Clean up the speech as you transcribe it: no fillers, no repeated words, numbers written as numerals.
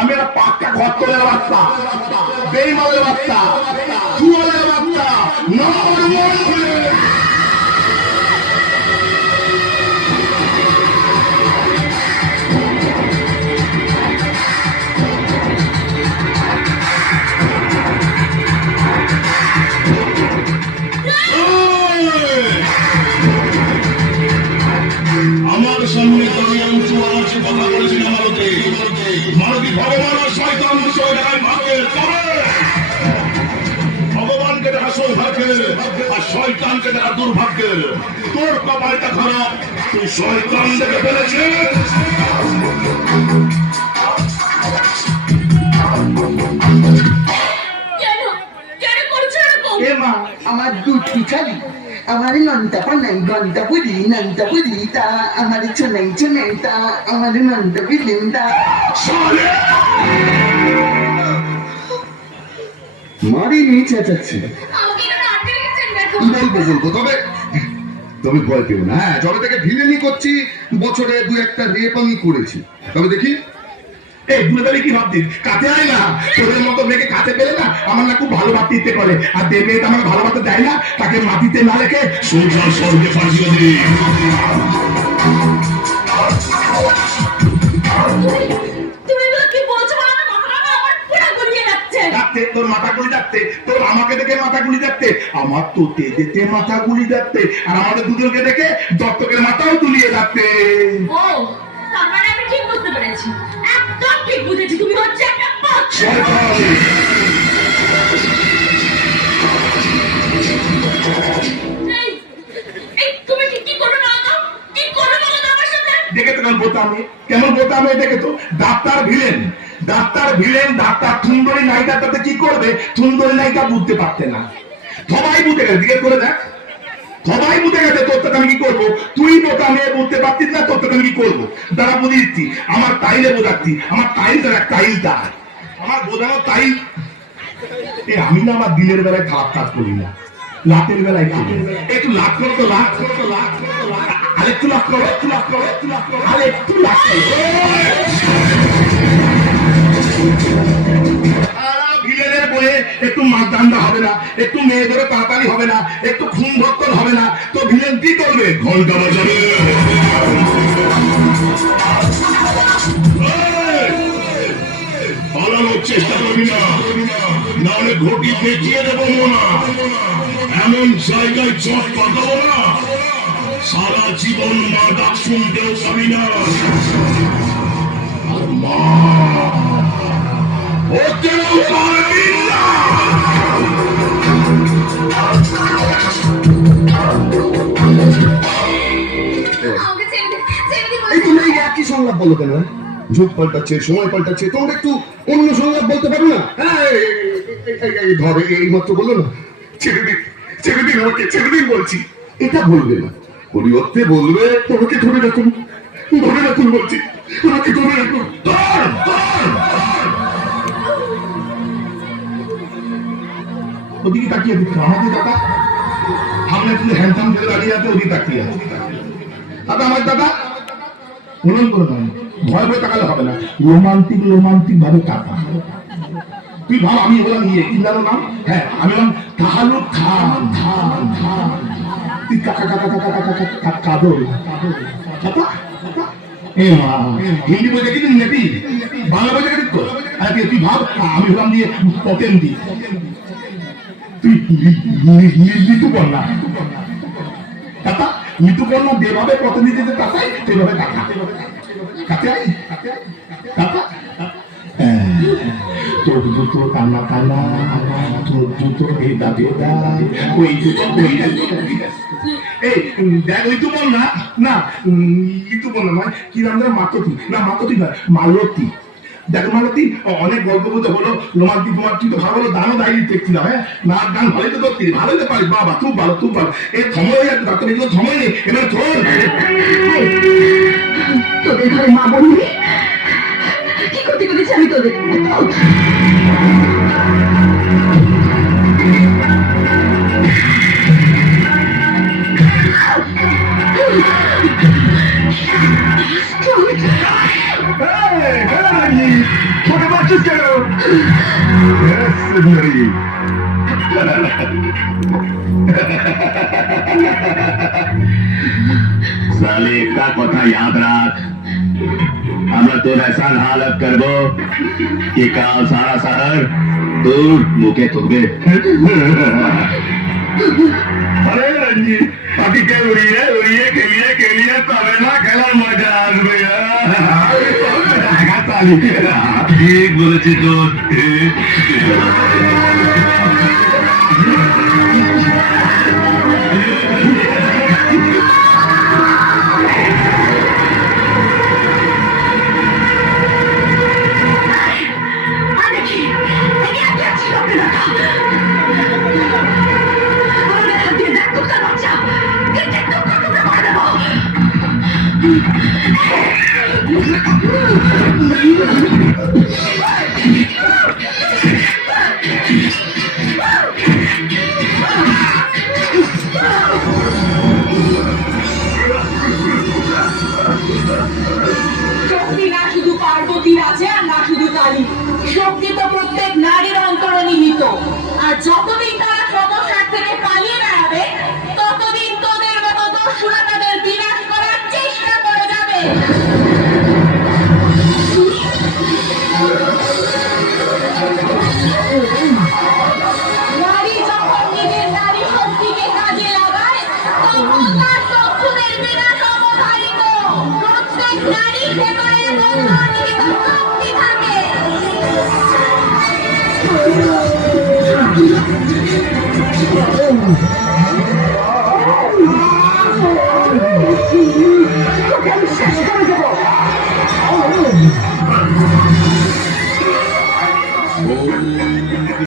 আমি একটা পাক্কা ঘর তোলার বাচ্চা, বেইমানের বাচ্চা, চুয়ালের বাচ্চা, নম্বর ওয়ান খুলে আমার সামনে কথা বলেছিল মারুতি ভগবান আর শয়তান বিষয় ভাগের ভগবানকে দেখা সৌভাগ্যের আর শয়তানকে দেখা দুর্ভাগ্যের। তোর কপালটা খারাপ, তুই শয়তান দেখে ফেলেছিস। আমার দুধ পিছালি আমার নন্তা পানাই গন্তা পুরি তা আমার চোনাই তা আমার নন্তা পিলিম তা মারি নিয়ে চেঁচাচ্ছে বলবো। তবে তবে ভয় পেও না। হ্যাঁ, যবে থেকে ভিলেনি করছি বছরে দু একটা রেপ আমি করেছি। তবে দেখি এই দুলে কি ভাবছিস? কাছে আয় না, তোদের মতো মেয়েকে কাছে পেলে না আমার না খুব ভালো ভাবতে ইচ্ছে করে। আর যে মেয়েটা আমার ভালো ভাবতে দেয় না তাকে মাটিতে না রেখে সংসার স্বর্গে ফাঁসিয়ে দিই। তোর মাথা গুলি যাচ্ছে, তোর আমাকে দেখে মাথা গুলি যাচ্ছে, আমার তো তেজেতে মাথা গুলি যাচ্ছে, আর আমাদের দুজনকে দেখে দত্তকের মাথাও তুলিয়ে যাচ্ছে। আমি ঠিক বুঝতে পেরেছি, একদম ঠিক বুঝেছি, তুমি হচ্ছে একটা কেমন বোতামে দেখে তো ডাক্তার ভিলেন, ডাক্তার সুন্দরী নায়িকাটাতে কি করবে? সুন্দরী নায়িকা বুঝতে পারতে না, সবাই বুঝে গেছে। জিজ্ঞেস করে দেখ, সবাই বুঝে গেছে তোর থেকে আমি কি করবো। তুই বোতামে বুঝতে পারছিস না তোর থেকে আমি কি করবো। দাঁড়া বুঝে দিচ্ছি, আমার টাইলে বোঝাচ্ছি। আমার টাইলটা আমার বোঝানো টাইল। আমি না আমার দিনের বেলায় খারাপ কাজ করি না, রাতের বেলায় করি। একটু লাখ করো তো, লাখ করো তো, লাখ করো তো, আরেকটু লাখ করো, একটু লাখ করো, একটু লাখ করো, আরেকটু লাখ করো। ভিলেনের বয়ে একটু মারদান্ডা হবে না, একটু মেয়ে ধরে তাড়াতাড়ি হবে না, একটু খুন ধর্তন হবে না, তো ভিলেন কি করবে? ঘন্টা বাজাবে। পালানোর চেষ্টা করবি না, নাহলে ঘটি পেঁচিয়ে দেবো না। এমন জায়গায় চট পাঠাবো না সারা জীবন মা ডাক শুনতেও পাবি না। আর মা ওতেও পারবি না। একই সংলাপ বলো কেন? যুগ পাল্টাচ্ছে, সময় পাল্টাচ্ছে, তোমরা একটু অন্য সংলাপ বলতে পারো না? ধরে এই মাত্র বললো না ছেড়ে দিন আমাকে, ছেড়ে দিন বলছি। এটা বলবে না, পরিবর্তে বলবে তোমাকে ধরে রাখুন বলছি, তোমাকে ধরে রাখুন। ওদিকে তাকিয়ে দিচ্ছ আমাদের দাদা, আমরা কিন্তু হ্যান্ডসাম করে দাঁড়িয়ে আছে, ওদিকে তাকিয়ে আছে। দাদা আমার দাদা মনন করে নয়, ভয় ভয় তাকালে হবে না, রোমান্টিক ভাবে তাকা। তুই ভাব আমি বললাম ইয়ে কি জানো নাম? হ্যাঁ আমি বললাম তাহালু খান, তুই কাকা কাকা কাকা কাকা কাকা কাদর কাকা। হিন্দি বই দেখি নেটি, বাংলা বই দেখি তো। তুই ভাব আমি বললাম দিয়ে পটেন দি, তুই ঋতুপর্ণা কাকা, ঋতুপর্ণা যেভাবে প্রতিনিধিত্ব কাকাই সেভাবে কাকা কাকাই কাকা। তোর দুটো কানা কানা, তোর দুটো ভেদা ভেদা, ওই দুটো এই দেখ ঋতুপর্ণা না, ঋতুপর্ণা নয় কি নাম জানো? মাততি না, মাততি নয়, মালতী। দেখ মালতী অনেক গল্প বলতে হলো, রোমান্টিক তুই তো ভালো দানও দাঁড়িয়ে দেখছি না। হ্যাঁ নাচ গান ভালোই তো করছি, ভালোই তো পারিস বাবা, খুব ভালো খুব ভালো। এই সময় হয়ে যাচ্ছে, ডাক্তার সময় নেই, এবার তোর তোদের ঘরে মা বলবি ছোট পাচ্ছিস কেন? সুন্দরী, साले का কথা याद रख, আমরা তোর ऐसा हालत करबो कि काल सारा शहर তোর মুখে থুকবে। আরে রঞ্জিত, পাখিকে উড়িয়ে উড়িয়ে খেলিয়ে খেলিয়ে তবে না খেলার মজা আসবে। ঠিক বলেছিস তোর। শক্তি না শুধু পার্বতীর আছে আর না শুধু কালী, শক্তি তো প্রত্যেক নারীর অন্তরে নিহিত। আর যতদিন তারা সমস্যার থেকে পালিয়ে বেড়াবে, ততদিন তোদের মতো দস্যুরা তাদের বিনাশ করার চেষ্টা করে যাবে। নারী যখন নিজের নারী শক্তিকে কাজে লাগায়, তখন তার শত্রুদের বিনাশ অবধারিত। প্রত্যেক নারী ভেতরে এক অন্তর্নিহিত শক্তি থাকে।